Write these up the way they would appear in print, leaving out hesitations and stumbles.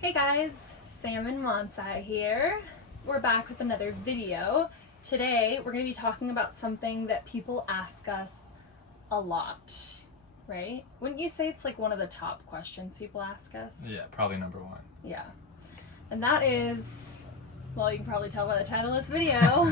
Hey guys, Sam and Monsai here. We're back with another video. Today we're going to be talking about something that people ask us a lot, right? Wouldn't you say it's like one of the top questions people ask us? Yeah, probably number one. Yeah. And that is, well, you can probably tell by the title of this video,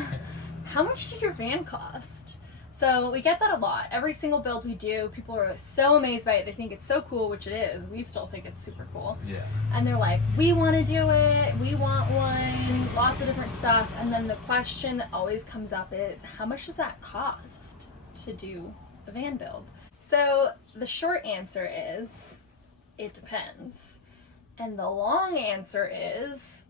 how much did your van cost? So we get that a lot. Every single build we do, people are so amazed by it. They think it's so cool, which it is. We still think it's super cool. Yeah. And they're like, we want to do it. We want one. Lots of different stuff. And then the question that always comes up is, how much does that cost to do a van build? So the short answer is, it depends. And the long answer is,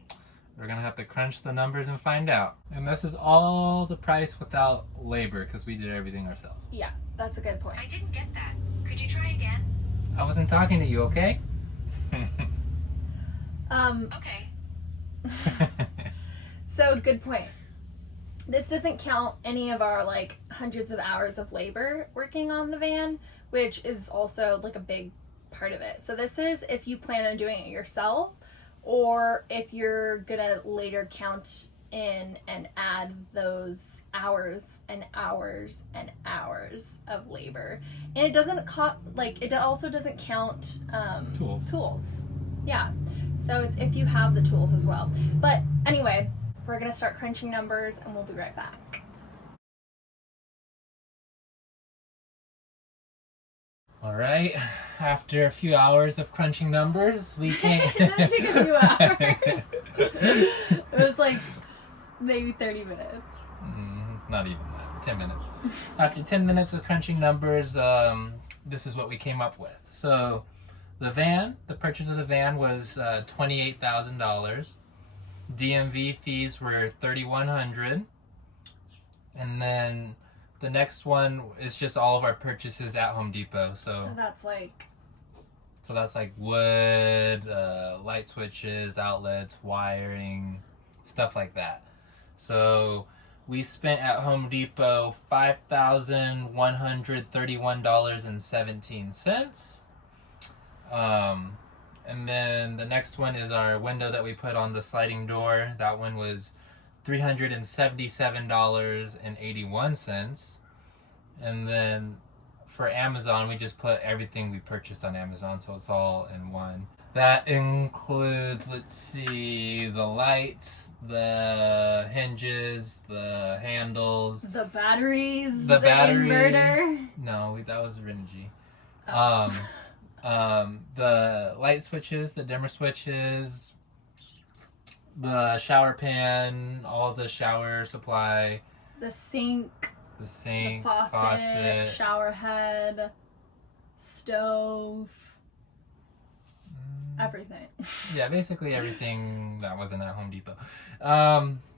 We're going to have to crunch the numbers and find out. And this is all the price without labor because we did everything ourselves. yeah, that's a good point. I didn't get that. Could you try again? I wasn't talking to you, okay? Okay. So good point. This doesn't count any of our like hundreds of hours of labor working on the van, which is also like a big part of it. So this is if you plan on doing it yourself, or if you're gonna later count in and add those hours and hours and hours of labor. And it doesn't it also doesn't count tools. Yeah. So it's if you have the tools as well. But anyway, we're gonna start crunching numbers and we'll be right back. All right. After a few hours of crunching numbers, we can... It didn't take a few hours. It was like maybe 30 minutes. Not even that. 10 minutes. After 10 minutes of crunching numbers, this is what we came up with. So the purchase of the van was $28,000. DMV fees were $3,100. And then the next one is just all of our purchases at Home Depot. So that's like wood, light switches, outlets, wiring, stuff like that. So we spent at Home Depot $5,131.17. And then the next one is our window that we put on the sliding door. That one was $377.81. And then for Amazon, we just put everything we purchased on Amazon, so it's all in one. That includes, let's see, the lights, the hinges, the handles, the batteries, the battery, inverter. No, that was Renogy. Oh. The light switches, the dimmer switches, the shower pan, all the shower supply, The sink, the faucet, shower head, stove, everything. Yeah, basically everything that wasn't at Home Depot.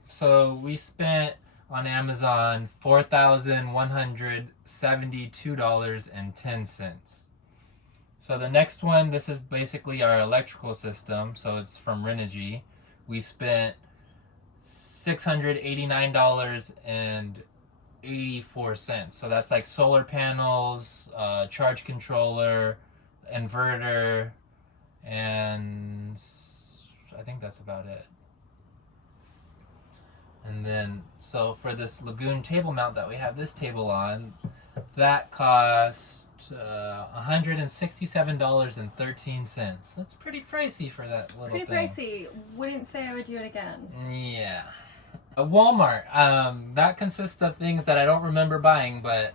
So we spent on Amazon $4,172.10. So the next one, this is basically our electrical system. So it's from Renogy. We spent $689.84. So that's like solar panels, charge controller, inverter, and I think that's about it. And then, so for this Lagoon table mount that we have this table on, that cost $167.13. That's pretty pricey for that little Pretty thing. pricey. Wouldn't say I would do it again. Yeah. Walmart. That consists of things that I don't remember buying, but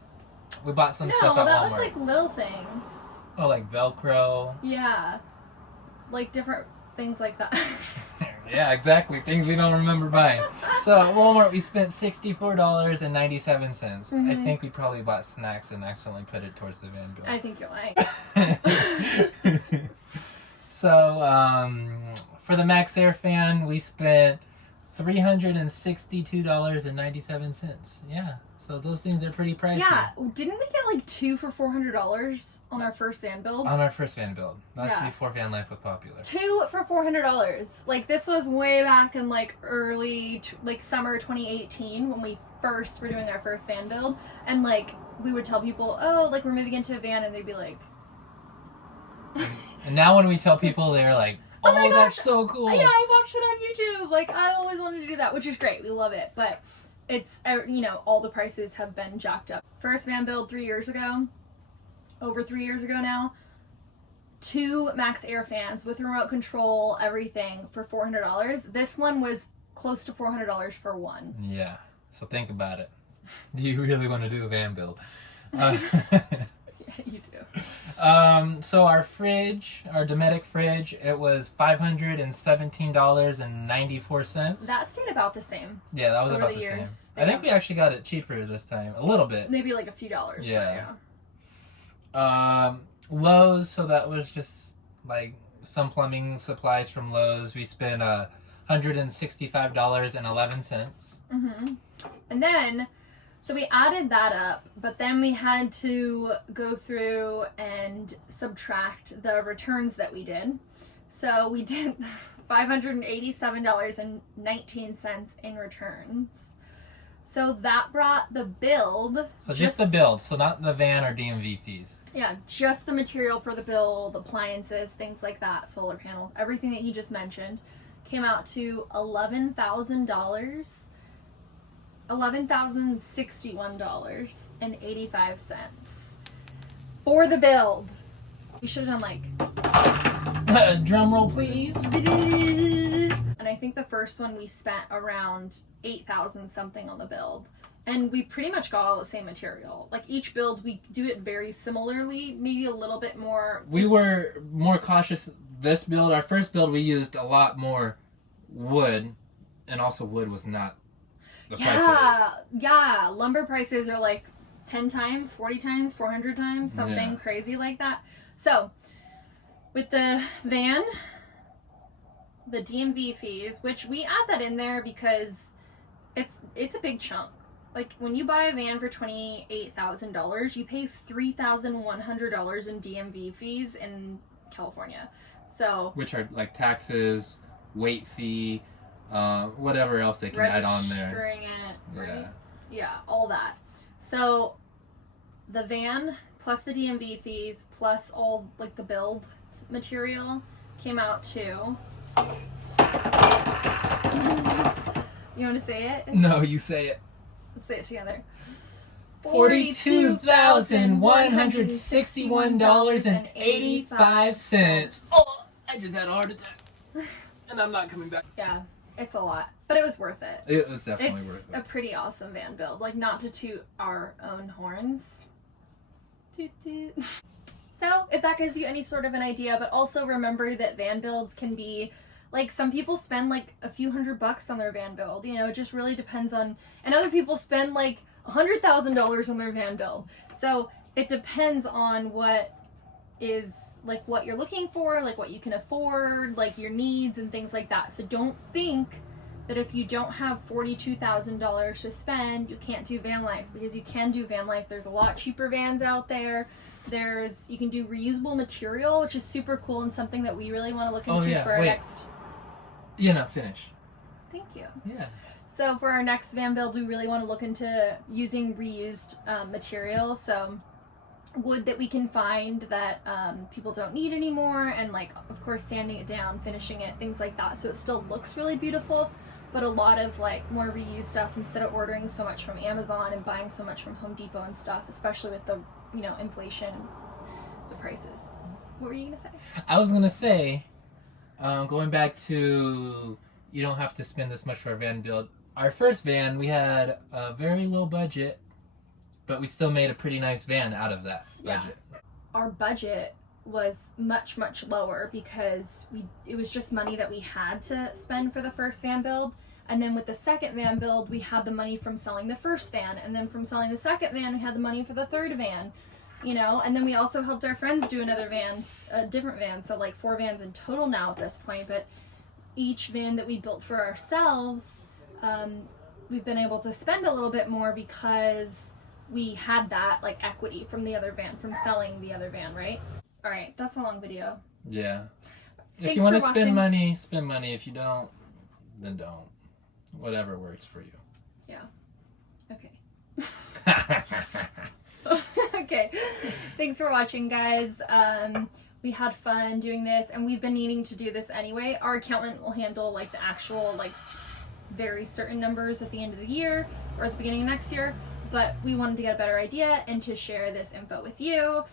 we bought some stuff No, at that Walmart. was like little things. Oh, like Velcro. Yeah. Like different things like that. Yeah, exactly. Things we don't remember buying. So at Walmart, we spent $64.97. I think we probably bought snacks and accidentally put it towards the van bill. I think you're lying. So for the Max Air fan, we spent $362.97. Yeah, so those things are pretty pricey. Yeah, didn't we get like 2 for $400 on our first van build? On our first van build. That's Yeah. before van life was popular. 2 for $400. Like this was way back in like summer 2018 when we first were doing our first van build, and like we would tell people, oh, like we're moving into a van, and they'd be like, And now when we tell people, they're like, Oh my gosh. That's so cool. I know, I watched it on YouTube. Like, I always wanted to do that, which is great. We love it. But it's, all the prices have been jacked up. First van build 3 years ago, over 3 years ago now, 2 Max Air fans with remote control, everything for $400. This one was close to $400 for one. Yeah. So think about it. Do you really want to do a van build? Yeah, you do. So our fridge, our Dometic fridge, it was $517.94. That stayed about the same. Yeah, that was over about the the same. years. I think we actually got it cheaper this time, a little bit. Maybe like a few dollars. Yeah. But yeah. Lowe's, so that was just like some plumbing supplies from Lowe's. We spent $165.11. Mm-hmm. And then, so we added that up, but then we had to go through and subtract the returns that we did. So we did $587.19 in returns. So that brought the build. So just the build, so not the van or DMV fees. Yeah, just the material for the build, appliances, things like that, solar panels, everything that he just mentioned, came out to $11,061.85 for the build. We should have done like Drum roll, please. and I think the first one we spent around 8,000 something on the build. And we pretty much got all the same material. Like each build, we do it very similarly, maybe a little bit more. We were more cautious this build. Our first build, we used a lot more wood, and also wood was not the price it is. Yeah. Lumber prices are like 10 times, 40 times, 400 times, something crazy like that. So, with the van, the DMV fees, which we add that in there because it's a big chunk. Like when you buy a van for $28,000, you pay $3,100 in DMV fees in California. So, which are like taxes, weight fee, whatever else they can add on there. Registering it, right? Yeah. Yeah, all that. So the van plus the DMV fees plus all like the build material came out to. You want to say it? No, you say it. Let's say it together. $42,161.85. Oh, I just had a heart attack. And I'm not coming back. Yeah, it's a lot, but it was worth it. It was definitely It's worth a it. pretty awesome van build. Like, not to toot our own horns. Toot toot. So, if that gives you any sort of an idea, but also remember that van builds can be, like, some people spend like a few $100 on their van build. You know, it just really depends on, and other people spend like $100,000 on their van build. So, it depends on what is like what you're looking for, like what you can afford, like your needs and things like that. So don't think that if you don't have $42,000 to spend, you can't do van life, because you can do van life. There's a lot cheaper vans out there. You can do reusable material, which is super cool and something that we really want to look into for our next. You're not finished. Thank you. Yeah. So for our next van build, we really want to look into using reused material. So wood that we can find that people don't need anymore, and like of course sanding it down, finishing it, things like that, so it still looks really beautiful, but a lot of like more reused stuff instead of ordering so much from Amazon and buying so much from Home Depot and stuff, especially with the inflation, the prices. What were you gonna say? I was gonna say, going back to you don't have to spend this much for a van build. Our first van, we had a very low budget, but we still made a pretty nice van out of that budget. Yeah. Our budget was much, much lower because it was just money that we had to spend for the first van build. And then with the second van build, we had the money from selling the first van. And then from selling the second van, we had the money for the third van. And then we also helped our friends do another different van. So like 4 vans in total now at this point. But each van that we built for ourselves, we've been able to spend a little bit more because we had that like equity from the other van, from selling the other van, right? All right, that's a long video. Yeah. If Thanks you want to for spend watching. money, spend money. If you don't, then don't. Whatever works for you. Yeah. Okay. Okay. Thanks for watching, guys. We had fun doing this, and we've been needing to do this anyway. Our accountant will handle like the actual like very certain numbers at the end of the year or at the beginning of next year, but we wanted to get a better idea and to share this info with you.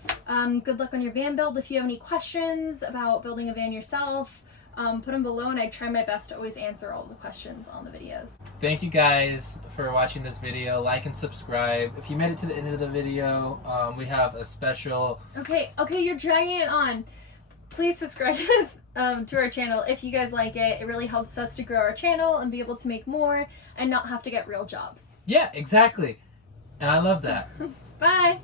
Good luck on your van build. If you have any questions about building a van yourself, put them below, and I try my best to always answer all the questions on the videos. Thank you guys for watching this video. Like and subscribe. If you made it to the end of the video, we have a special... Okay, you're dragging it on. Please subscribe to this to our channel if you guys like it. It really helps us to grow our channel and be able to make more and not have to get real jobs. Yeah, exactly. And I love that. Bye!